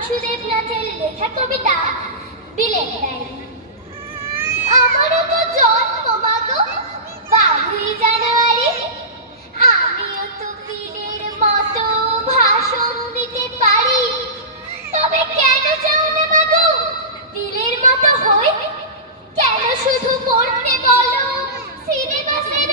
হিমাংশু দেবনাথের লেখা কবিতা বিলেত ডায়েরি। আমারও তো জন্ম মাগো 12ই জানুয়ারি, আমিও তো বিলের মতো ভাষণ দিতে পারি। তবে কেন চাও না মাগো বিলের মতো হই? কেন শুধু পড়তে বলো সিলেবাসের